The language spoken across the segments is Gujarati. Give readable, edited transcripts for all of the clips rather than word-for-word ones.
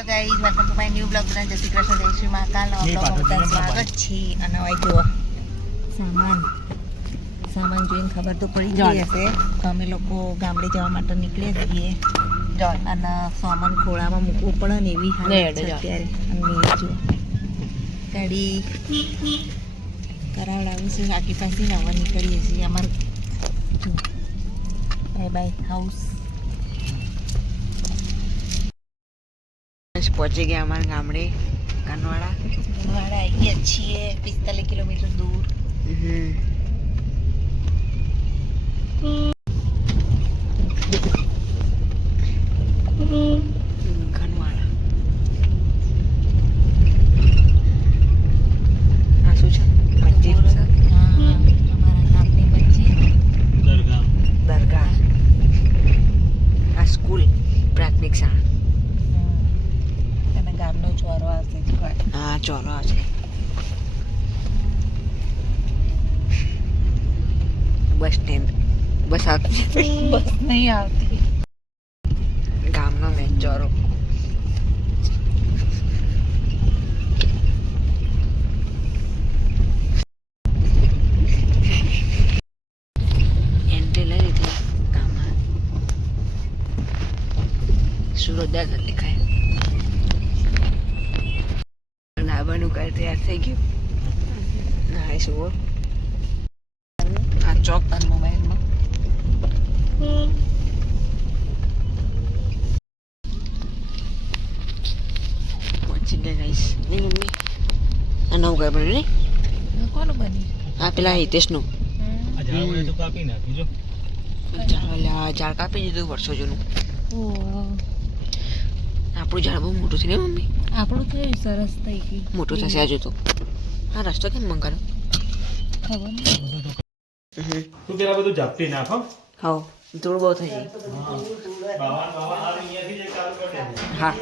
તો guys welcome to my new blog. જય શ્રી કૃષ્ણ, જય શ્રી મહાકાલ. નવા બ્લોગમાં સ્વાગત છે. અને હવે જુઓ સામાન જોઈને ખબર તો પડી ગઈ હશે કે અમે લોકો ગામડે જવા માટે નીકળ્યા છીએ. અને સામાન ખોળામાં મૂકવું પડે ને એવી હાલત છે અત્યારે. અને જુઓ ગાડી કરાવડાવું છું આખી પાસે ને હવે નીકળીએ છીએ. અમારું બાય બાય હાઉસ પહોંચી ગયા અમારા ગામડે કાનવાડા આવી ગયા છીએ 45 કિલોમીટર દૂર. કાનવાડા આ શું છે? મસ્જિદ છે. અમારા ગામની મસ્જિદ, દરગાહ, આ સ્કૂલ, પ્રાથમિક શાળા. ગામનો ચોરો આવશે. હા, ચોરો આવશે. બસ સ્ટેન્ડ બસ આવતી બસ નહીં આવતી. ગામનો મેન ચોરો. એન્ટ્રી લઈ લીધી ગામમાં. સુરત દેખાય. નાવાનું કર તૈયાર થઈ ગયું. ના શું આ ચોક તાર મોબાઈલમાં પહોંચી ગયા ગાઈસ. નહીં મમ્મી આ નવું ઘર બન્યું ને? કોનું બન્યું? આ પેલા હિતેશનું. ઝાડ કાપી દીધું વર્ષો જૂનું. આપણું ઝાડ બહુ મોટું છે ને મમ્મી? આપણું થયું સરસ થઈ ગયું. મોટું થશે હજુ તો. આ રસ્તો કેમ મંગાડો ખબર નહીં. તું પેલા બધું ઝાપટી નાખો. હા, ધૂળ બહુ થઈ ગઈ. હા,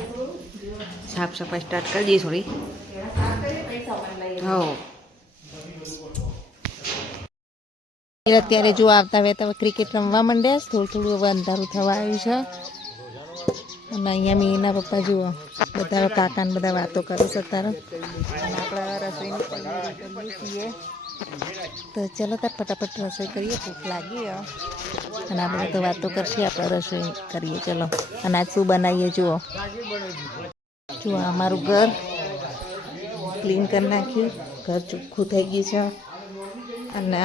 સાફ સફાઈ સ્ટાર્ટ કરી દઈએ થોડી. હા, અત્યારે જો આવતા વહેતા ક્રિકેટ રમવા માંડ્યા. થોડું થોડું હવે અંધારું થવા આવ્યું છે. અને અહીંયા મીના પપ્પા જુઓ બધા કાકા ને બધા વાતો કરે છે અત્યારે. અને આપણે રસોઈની તૈયારી કરીએ છીએ. તો ચલો તાર ફટાફટ રસોઈ કરીએ, ભૂખ લાગી. અને આ બધા તો વાતો કરશે, આપણે રસોઈ કરીએ. ચલો. અને આજ શું બનાવીએ જુઓ. જુઓ અમારું ઘર ક્લીન કરી નાખ્યું. ઘર ચોખ્ખું થઈ ગયું છે. અને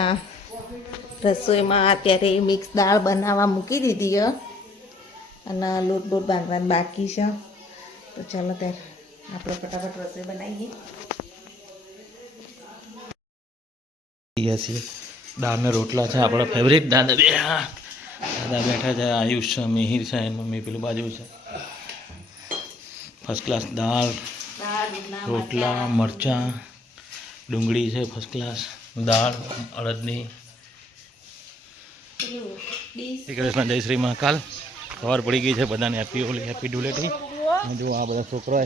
રસોઈમાં અત્યારે મિક્સ દાળ બનાવવા મૂકી દીધી. અને લોટ બોટ બાંધવાનું બાકી છે. તો ચાલો ત્યારે આપણે ફટાફટ રસોઈ બનાવીએ. દાળ ને રોટલા છે આપણા ફેવરેટ. દાદા બેઠા છે. આયુષ છે, મિહિર છે, મમ્મી પેલું બાજુ છે. ફર્સ્ટ ક્લાસ દાળ, રોટલા, મરચાં, ડુંગળી છે. ફર્સ્ટ ક્લાસ દાળ અડદની. શ્રી કૃષ્ણ, જય શ્રી મહાકાલ. સવાર પડી ગઈ છે. બધાને હેપી હોલી, હેપી ધૂળેટી. જો આ બધા છોકરા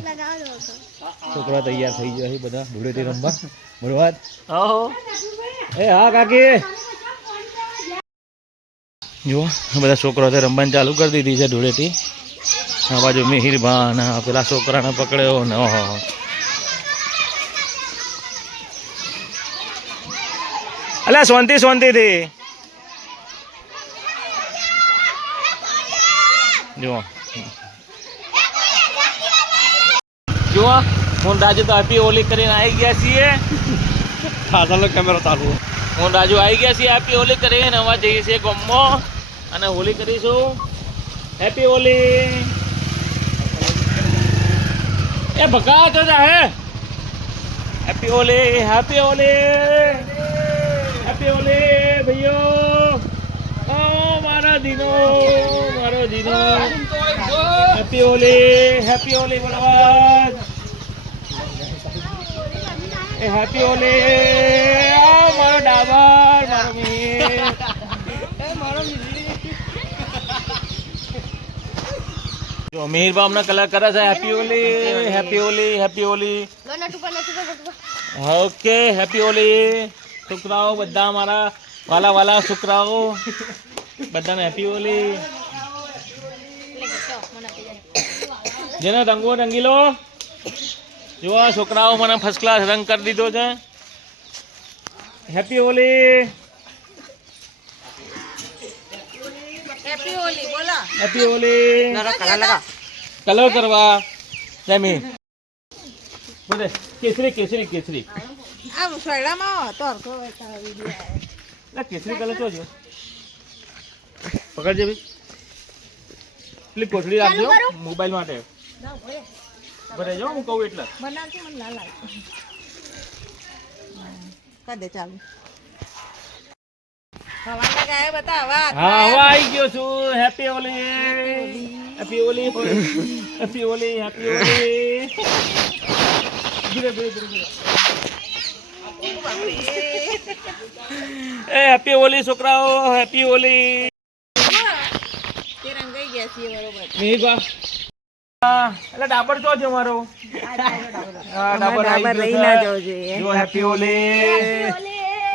તૈયાર થઈ ગયા છે બધા ધૂળેટી રમવા. બરોબર. એ હા કાકી જુઓ બધા છોકરાઓ રમવાનું ચાલુ કરી દીધી છે ધૂળેટી. આ બાજુ મિહિરભાન પેલા છોકરાને પકડ્યો ને ઓહો. અલ્યા શાંતિથી જુઓ હું રાજુ તો હેપી હોલી કરીને આવી ગયા છીએ. ખાસાનો કેમેરો ચાલુ. હું રાજુ આવી ગયા છીએ હેપી હોલી કરીને. હવે જઈએ છીએ ગામમાં અને હોલી કરીશું. હેપી હોલી. એ ભગા તો હે. Happy Holi, happy Holi, happy Holi ભાઈઓ. ઓ મારો દીનો. હેપી હોલી બળવાદ. એ હેપી હોલી. મારો ડાબર, મારો મિહિર. જો મિહિરબા અમને કલર કરે છે. Happy Holi, happy Holi, happy Holi. Okay, happy Holi. છોકરાઓ બધા મારા વાલા છોકરાઓ બધાને હેપી હોલી. જેનો રંગો રંગીલો જો છોકરાઓ મને ફર્સ્ટ ક્લાસ રંગ કરી દીધો છે. Happy Holi. Happy Holi. Colour કરવા જમી બોલે કેસરી કેસરી કેસરી કેસરી કલર શું છે પકડજે ભાઈ પેલી કોથળી રાખજો મોબાઈલ માટે બરે જો હું કહું એટલે હા હવે આવી ગયો છું. Happy Holi. Happy Holi. Happy Holi. Happy Holi. એ હેપી હોલી છોકરાઓ. હેપી હોલી. એટલે ડાબર તો છે મારો. ડાબર રહી ના જવો જોઈએ. જો હેપી હોલી.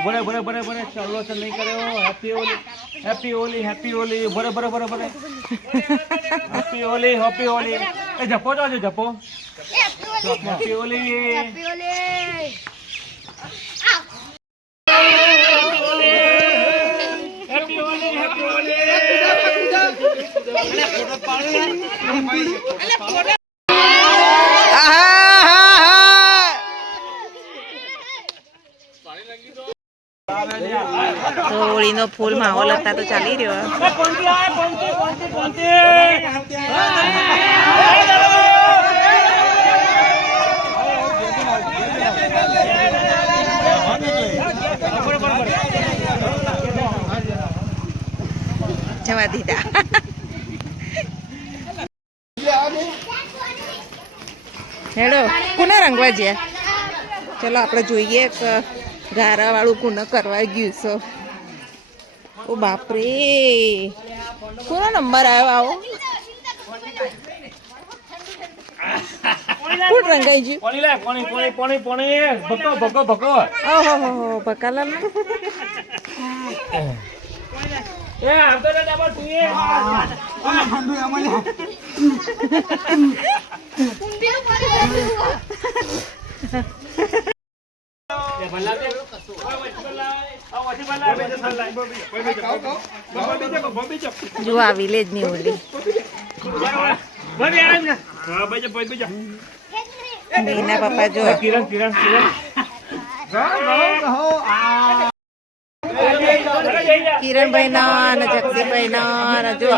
બરે બરે બરે બરે ચાલો સર નહીં કર્યો. Happy Holi. Happy Holi. Happy Holi. બરે બરે બરે બરે હેપી હોલી. હેપી હોલી. એ જપો તો છે જપો. Happy Holi. Happy Holi. Happy Holi. Happy Holi. હોળીનો ફૂલ માહોલ હતા તો ચાલી રહ્યો. જવા દીધા. હેડો કોને રંગવા જ્યાં ચલો આપણે જોઈએ કે ગારા વાળું કોને કરવા ગયું છે. ઓ બાપરે કોનો નંબર આવ્યો? આવો કોણ રંગાઈ ગયું? ઓહો ભકાલાલ જો આ વિલેજ ની હોલી મીના પપ્પા જો કિરણ કિરણ કિરણભાઈ ના અને જગદીશભાઈ ના જો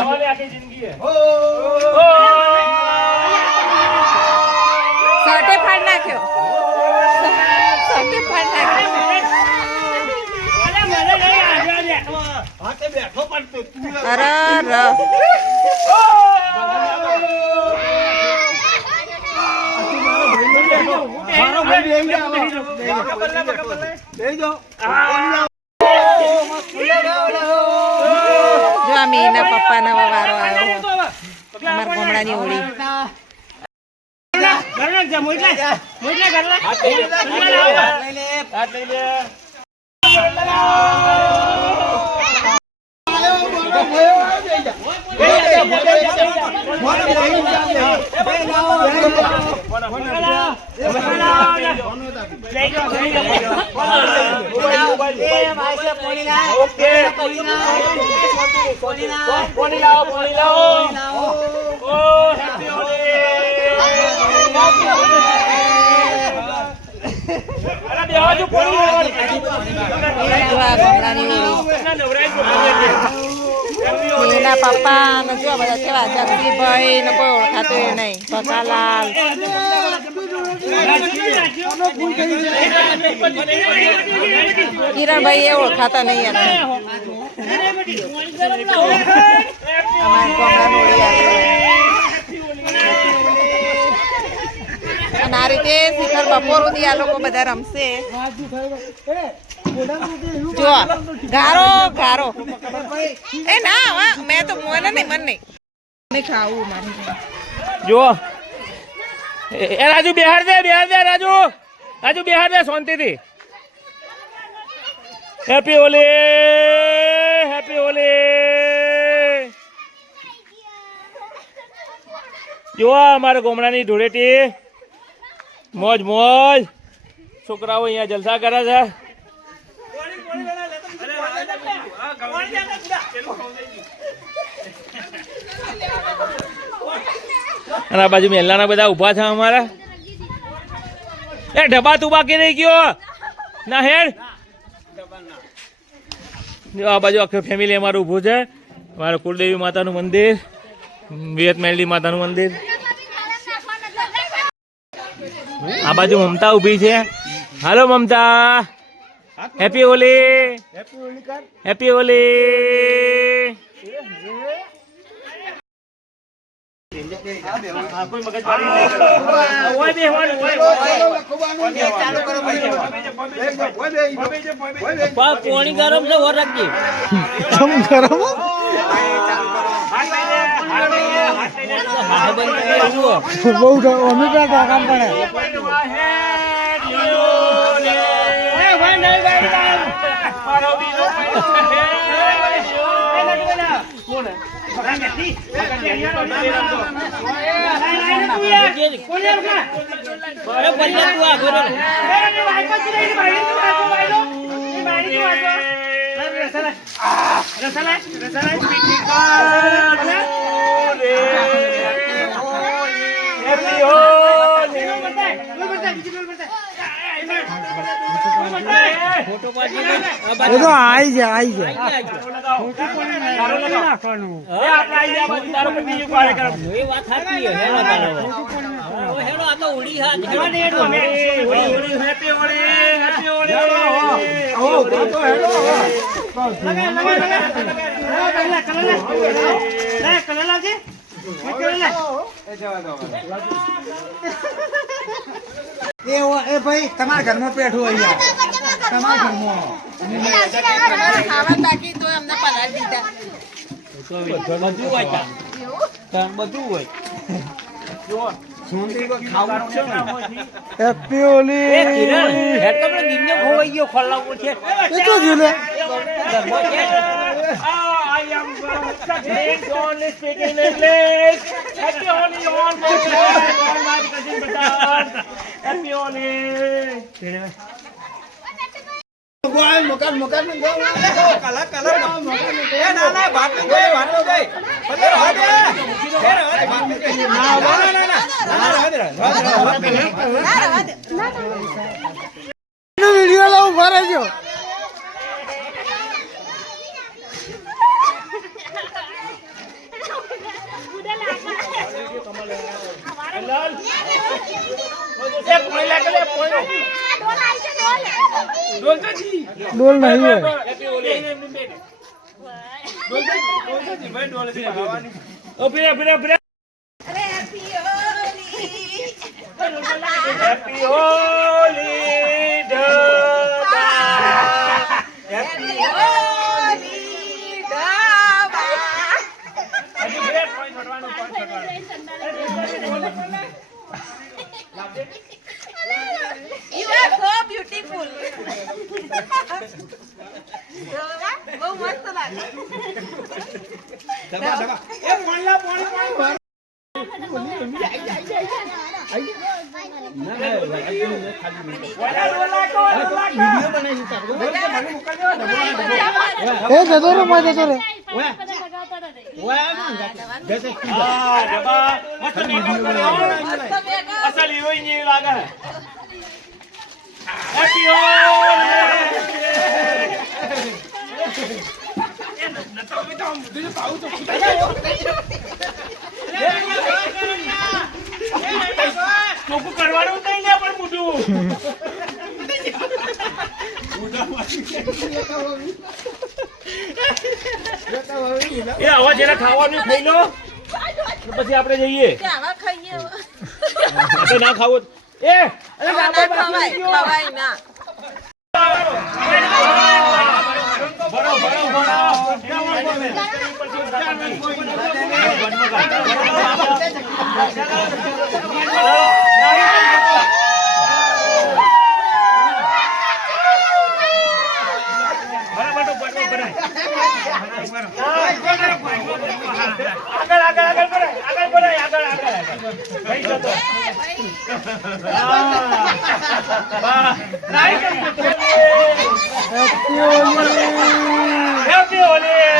સર્ટે ફાડ નાખ્યો. સર્ટે ફાડ નાખ્યો. અરે જો આ મીના પપ્પાના વારો આવ્યો અમારા ગામડાની હોળી. મીના પપ્પા ને જો બધા કેવા જગદીશભાઈ ને કોઈ ઓળખાતું નહીં. ભકાલાલ કિરણભાઈ એ ઓળખાતા નહીં. અને આ રીતે શિખર બપોર સુધી આ લોકો બધા રમશે. જો ગારો ગારો એ ના મેં તો મને નહીં મને ખાવું મારે જો એ રાજુ બિહાર દે રાજુ રાજુ બિહાર દે શાંતિથી. હેપી હોલી. હેપી હોલી. જો અમારા ગોમડાની ધૂળેટી મોજ મોજ છોકરાઓ અહીંયા જલસા કરે છે. અને આ બાજુ મહેલાના બધા ઊભા છે અમારા. એ ઢબા તું બાકી રહી ગયો ના હેડ. જો આ બાજુ આખું ફેમિલી અમારું ઊભું છે. અમારું કુળદેવી માતાનું મંદિર, વિયત મેલડી માતાનું મંદિર. આ બાજુ મમતા ઊભી છે. હાલો મમતા, હેપી હોલી. હેપી હોલી. પાણી ગરમ છે ઓર રાખજે. એ ભાઈ તમારા ઘરમાં પેઠું હોય તમારા ઘરમાં ખાવા બાકી તો અમને પલાળ દીધા. બધું હોય ત્યાં બધું હોય. હેપી હોલી. એ કિરણ હેડ કપડે ગિન્ને ખોવાઈ ગયો ખોલાવું છે. એ તો ગયું I am only speaking English. Happy Holi all my friends, all my cousin brothers. Happy Holi. મકાન મકાન વિડીયો લાવું ભરે છો. ડોલ નહીં હોય. Happy Holi. You are so beautiful. બહુ મસ્ત લાગે. એ જતો રે માં જતો રે. અસલ હિરોઈન જેવી લાગે. હેપી હોલી. ચોખ્ખું કરવાનું નહીં લે પણ મોઢું. એ આવા જરા ખાવાનું ખાઈ લો પછી આપણે જઈએ. આવા ખાઈએ તો ના ખાવું એ અરે ના ખવાય ના. આગળ આગળ આગળ આગળ આગળ હેપી હોલી.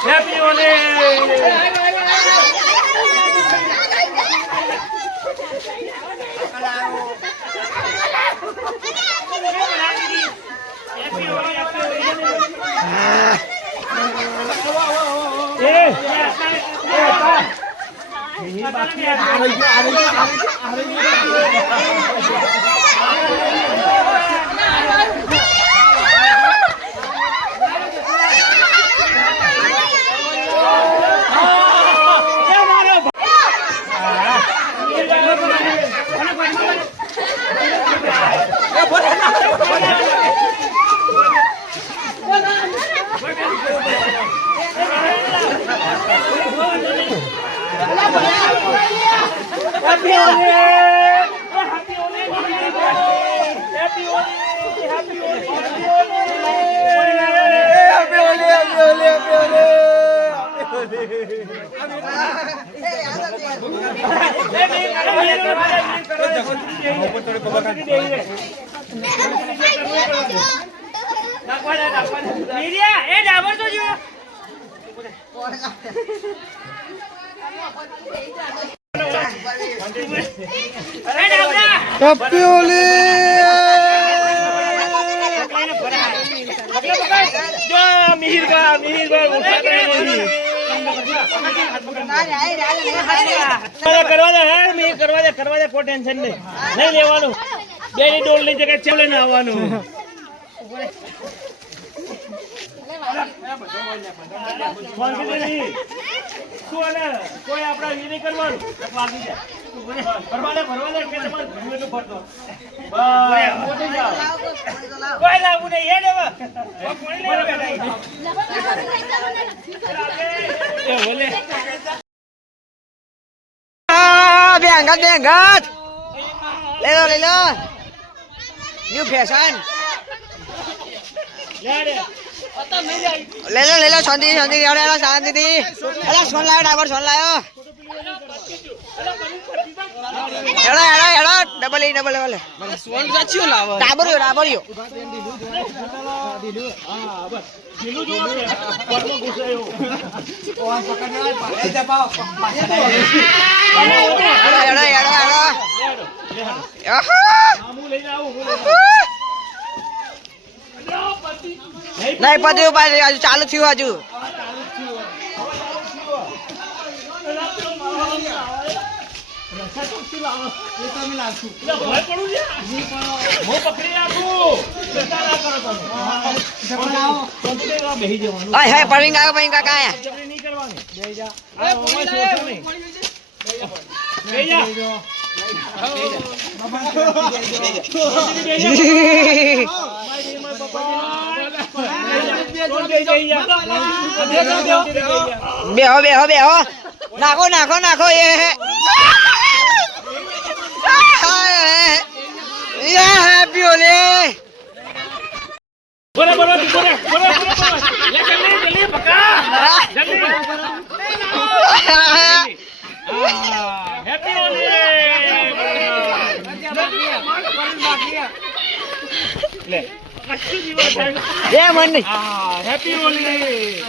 હેપી કરવા દે કોઈ ટેન્શન નહીં લેવાનું. બેની ડોલ ની જગ્યાએ ચેવલે ના આવવાનું. કોઈ આપડા એ નહીં કરવાનું. ભરવા દે એટલે તમારે ઘરનું એટલું ફરતો. કોઈ લાવવું નહીં. બેંગત લઈ લો ન્યુ ફેશન લઈ લો શાંતિ શાંતિથી સોન લાવ્યો ડાબર સોન લાવ્યો હેડો ડબલ સોન સાચું લાવો ડાબરિયો નહીં પત્યું હજુ ચાલુ થયું હજુ પવિંગ આવ્યો કાયા બેહો નાખો એ હેપી હોલી બોલે જલ્દી પકા જલ્દી હેપી હોલી લે કશું જીવન થાય એ મન નહીં હેપી હોલી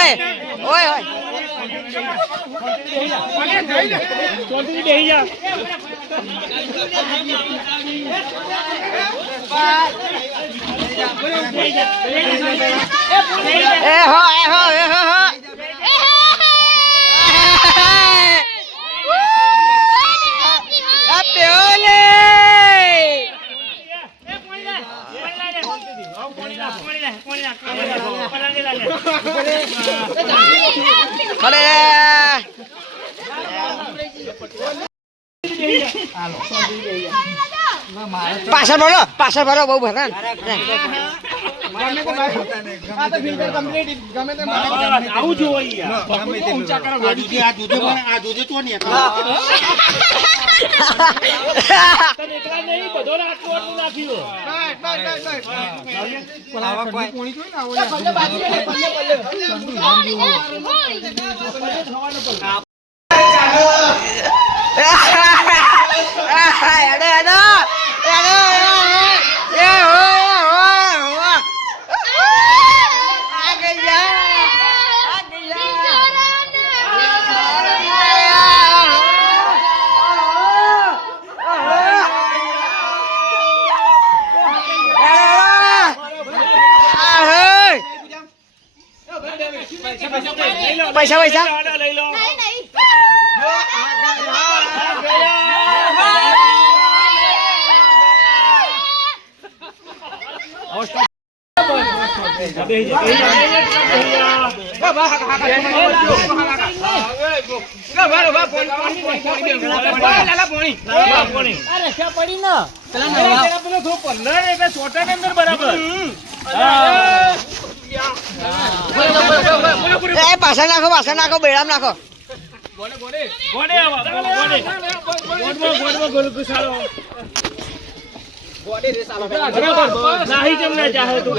ઓય ઓય એ હો Happy Holi! પાછળ ભરો બહુ ભરા આવું જોઈએ પૈસા લઈ લો પાછળ નાખો બેડામ નાખો नहीं जमना चाहे तो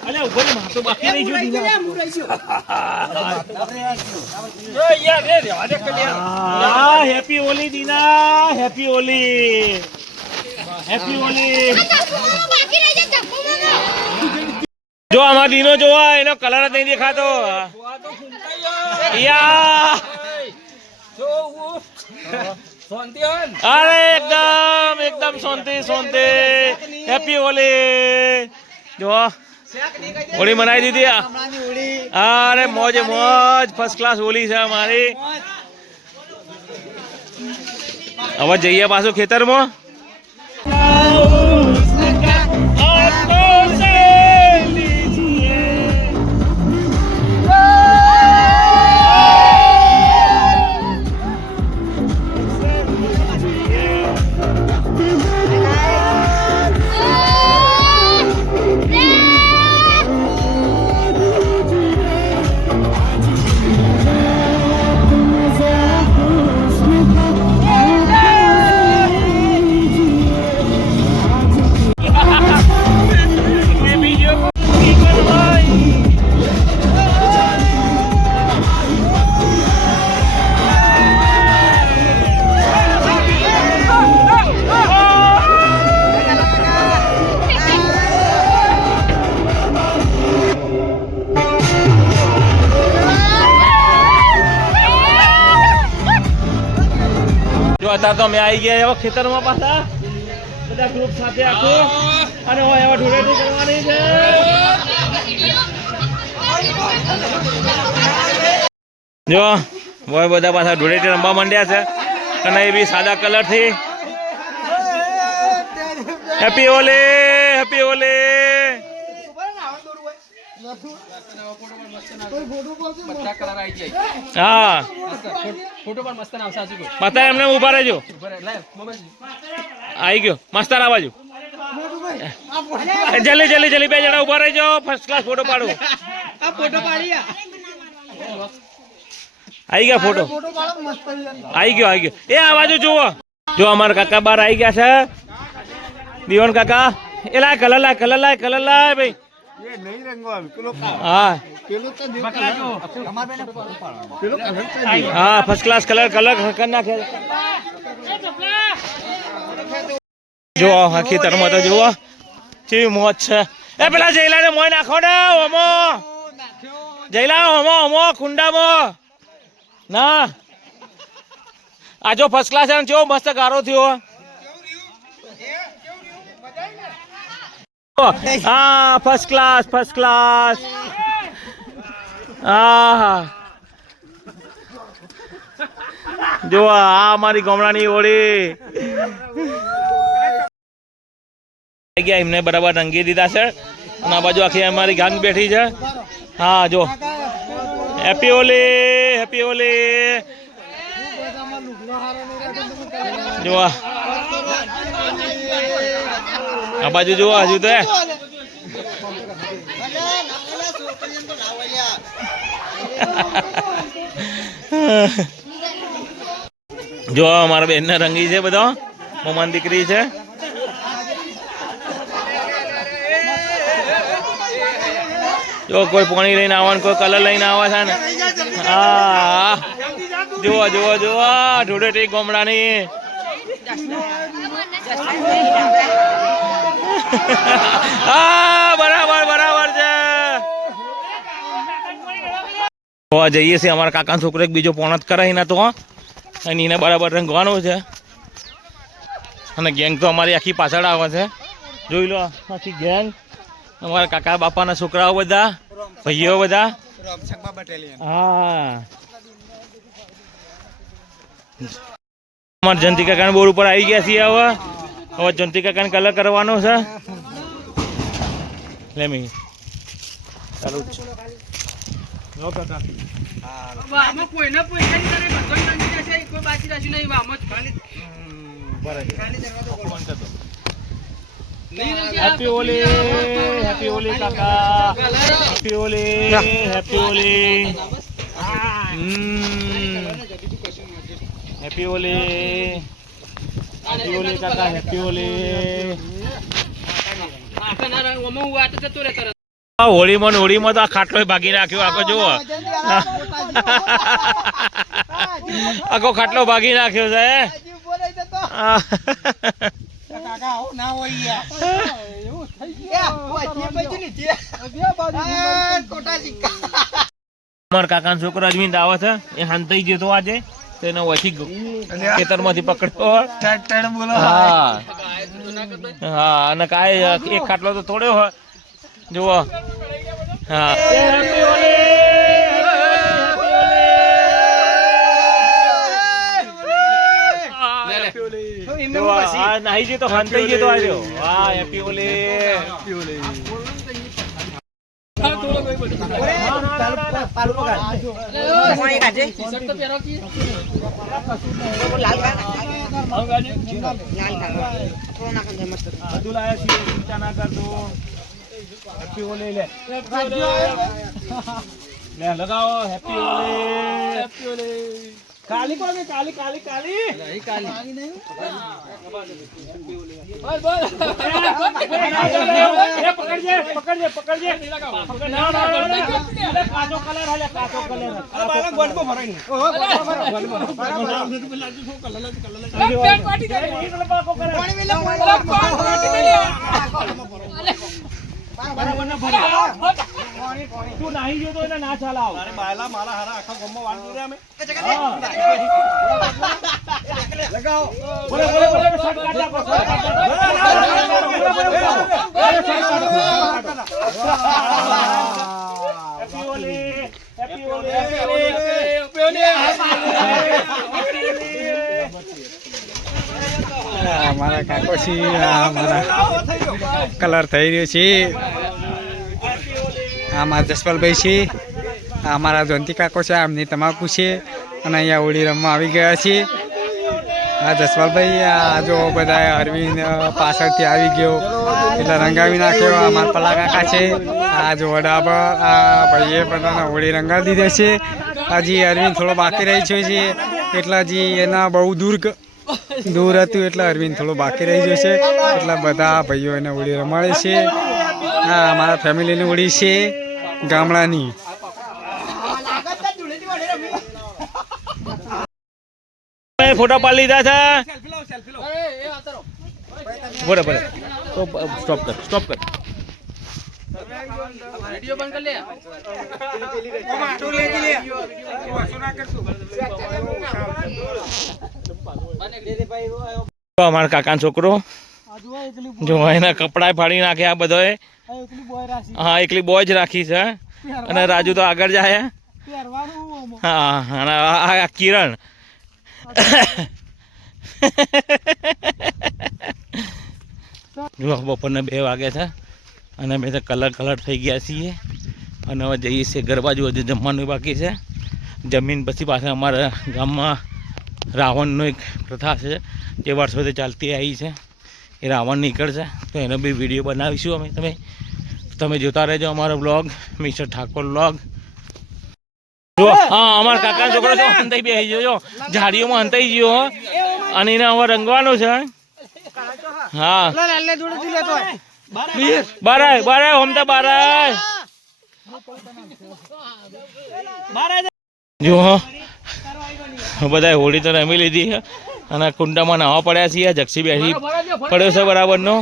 અલ્યા ઉપર માં તો બાકી નહીં જોઈ યાર રે રેવા દે કલ્યા હેપી હોલી દીના હેપી હોલી જો આમાં દીનો જોવા એનો કલર જ નહીં દેખાતો યા અરે એકદમ શાંતિ હેપી હોલી જો હોળી મનાવી દીધી અરે મોજ ફર્સ્ટ ક્લાસ હોલી છે અમારી હવે જઈએ પાછું ખેતરમાં અત્યારે તો અમે આવી ગયા એવા ખેતરમાં પાછા બધા ગ્રુપ સાથે આખું અને એવા ધૂળેટી કરવાની છે જો હોય બધા પાછા ધૂળેટી રમવા માંડ્યા છે અને એ બી સાદા કલર થી હેપી હોલી હા ફોટો પર મસ્ત આવશે આજુ માતા એમને ઊભા રહેજો આવી ગયો માસ્તર આ બાજુ જલ્દી બે જણા ઊભા રહેજો ફર્સ્ટ ક્લાસ ફોટો પાડો આ ફોટો પાડી આવી ગયા ફોટો આવી ગયો એ આ બાજુ જુઓ જો અમારા કાકા બાર આવી ગયા છે દીવન કાકા એ લાય કલર લાય ભાઈ હા હા ફર્સ્ટ ક્લાસ કલર કરી નાખે જો આખી તરમાં તો જુઓ કેવી મોજ છે એ પેલા જયલા ને મોય નાખો ને ઓમો જયલા ઓમો કુંડામાં ના આ જો ફર્સ્ટ ક્લાસ કેવો મસ્ત ગારો થયો હા ફર્સ્ટ ક્લાસ હા જો આ અમારી ગામડાની હોળી ગયા એમને બરાબર રંગી દીધા છે અને આ બાજુ આખી અમારી ગાંગ બેઠી છે હા જો હેપી હોલી જો આ બાજુ જુઓ હજુ તો જો અમારા બેન ને રંગી છે બધો મોમાન દીકરી છે જો કોઈ પાણી લઈને આવવાનું કોઈ કલર લઈને આવે છે ને હા જુઓ ધૂળેટી ગામડાની હા બરાબર છે જઈએ છીએ અમારા કાકા છોકરો એક બીજો પોણત કરાવી ના તો અને એને બરાબર રંગવાનું છે અને ગેંગ તો અમારી આખી પાછળ આવે છે જોઈ લો આખી ગેંગ અમારા કાકા બાપાના છોકરાઓ બધા ભાઈઓ બધા હા અમારા જયંતિ કાકાના બોર્ડ ઉપર આવી ગયા છીએ હવે જયંતિ કાકાને કલર કરવાનો છે લેમી ચાલુ જ છે હેપી હોલી કાકા હેપી હોલી હેપી હોલી કાકા હેપી હોલી હોળીમાં તો આ ખાટલો ભાગી નાખ્યો આખો જુઓ આખો ખાટલો ભાગી નાખ્યો છે અમારા કાકા છોકરો અજમીન આવે છે એ હાંતાઈ ગયો તો આજે તેને ઓછી ખેતરમાંથી પકડ્યો હા અને કાંઈ એક ખાટલો તો તોડ્યો હોય જુઓ હા નાહી જતો હાંતાઈ જતો આવ્યો હા હેપી હોલી ચિંતા ના કરતો હેપી હોલી લે લગાવો હેપી હોલી કાલી કોને કાલી કાલી કાલી નહીં કાલી નહીં બોલ બોલ એ પકડજે ના કાચો કલર હાલે કાચો કલર આ બાલા ગોળકો ભરાઈ ને ઓહો પેટ પાટી દે પાણી વેલા પાટી દે બરાબર ના ભરા તું નાહી ગયો તો એને ના ચાલાવ અરે બાયલા મારા હારા આખા ગોમમાં વાંચી રહ્યા અમે લગાવો બોલે shot happy Holi happy Holi happy Holi અમારા કાકો છે અમારા કલર થઈ રહ્યો છે અમારા જસપાલભાઈ છે અમારા જયંતિ કાકો છે આમની તમાકુ છે અને અહીંયા હોળી રમવા આવી ગયા છે આ જસપાલભાઈ આ જો બધા અરવિંદ પાછળથી આવી ગયો એટલે રંગાવી નાખ્યો અમારા પલા કાકા છે આ જો વડા પર આ ભાઈએ બધાને હોળી રંગાવી દીધા છે. હજી અરવિંદ થોડો બાકી રહી ગયો છે, એટલે હજી એના બહુ દૂર હતું એટલે અરવિંદ થોડો બાકી રહી ગયો છે. એટલે બધા ભાઈઓ એને હોળી રમાડે છે. હા, અમારા ફેમિલીની હોળી છે ગામડાની. ફોટો પાડી લીધા છે. બરાબર, તો સ્ટોપ કર. અમારા કાકાનો છોકરો જો એના કપડા ફાડી નાખ્યા બધો. હા, એકલી બોય જ રાખી છે. અને રાજુ તો આગળ જાય. હા, અને આ કિરણ જો બપોરના 2 વાગે છે અને અમે તો કલર થઈ ગયા છીએ. અને હવે જઈએ છીએ ઘર બાજુ. હજી જમવાનું બાકી છે. જમીન પછી પાછા અમારા ગામમાં રાવણનો એક પ્રથા છે જે વર્ષોથી ચાલતી આવી છે. એ રાવણ નીકળશે તો એનો બી વિડીયો બનાવીશું અમે. તમે જોતા રહેજો અમારો બ્લોગ, મિસ્ટર ઠાકોર બ્લોગ. જો હા, અમારા કાકાનો છોકરો તો હંતાઈ બેસી ગયો, ઝાડીઓમાં હંતાઈ ગયો. અને એને હવે રંગવાનું છે. હા, બારાય હોમતા બારાય જો બધા હોળી તો રમી લીધી. અને કુંડામાં નાવા પડ્યા છીએ. જક્ષી બેસી પડ્યો છે બરાબરનો.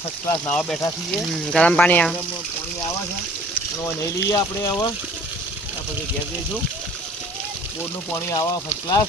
ફર્સ્ટ ક્લાસ નાવા બેઠા છીએ. ગરમ પાણી આવે. પાણી આવે છે. નહીં લઈએ આપણે હવે. પછી ઘેર જઈશું. બોરનું પાણી આવે ફર્સ્ટ ક્લાસ.